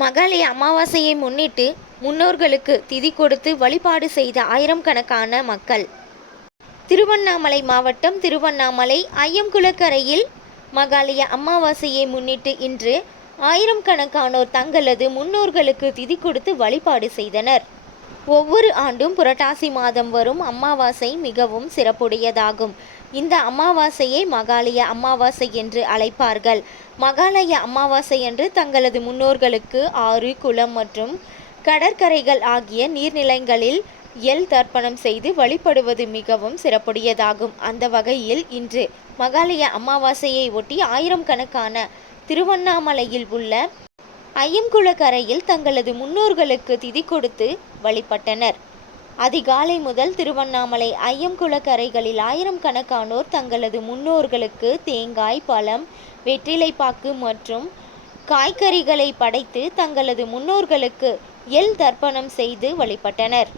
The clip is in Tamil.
மகாலய அமாவாசையை முன்னிட்டு முன்னோர்களுக்கு திதி கொடுத்து வழிபாடு செய்த ஆயிரம் கணக்கான மக்கள். திருவண்ணாமலை மாவட்டம் திருவண்ணாமலை ஐயங்குளக்கரையில் மகாலய அமாவாசையை முன்னிட்டு இன்று ஆயிரம் கணக்கானோர் தங்களது முன்னோர்களுக்கு திதி கொடுத்து வழிபாடு செய்தனர். ஒவ்வொரு ஆண்டும் புரட்டாசி மாதம் வரும் அமாவாசை மிகவும் சிறப்புடையதாகும். இந்த அமாவாசையை மகாலய அமாவாசை என்று அழைப்பார்கள். மகாலய அமாவாசை என்று தங்களது முன்னோர்களுக்கு ஆறு குளம் மற்றும் கடற்கரைகள் ஆகிய நீர்நிலைகளில் எல் தர்ப்பணம் செய்து வழிபடுவது மிகவும் சிறப்புடையதாகும். அந்த வகையில் இன்று மகாலய அமாவாசையை ஒட்டி ஆயிரம் கணக்கான திருவண்ணாமலையில் உள்ள ஐயங்குளக்கரையில் தங்களது முன்னோர்களுக்கு திதி கொடுத்து வழிபட்டனர். அதிகாலை முதல் திருவண்ணாமலை ஐயங்குளக்கரைகளில் ஆயிரம் கணக்கானோர் தங்களது முன்னோர்களுக்கு தேங்காய் பழம் வெற்றிலைப்பாக்கு மற்றும் காய்கறிகளை படைத்து தங்களது முன்னோர்களுக்கு எல் தர்ப்பணம் செய்து வழிபட்டனர்.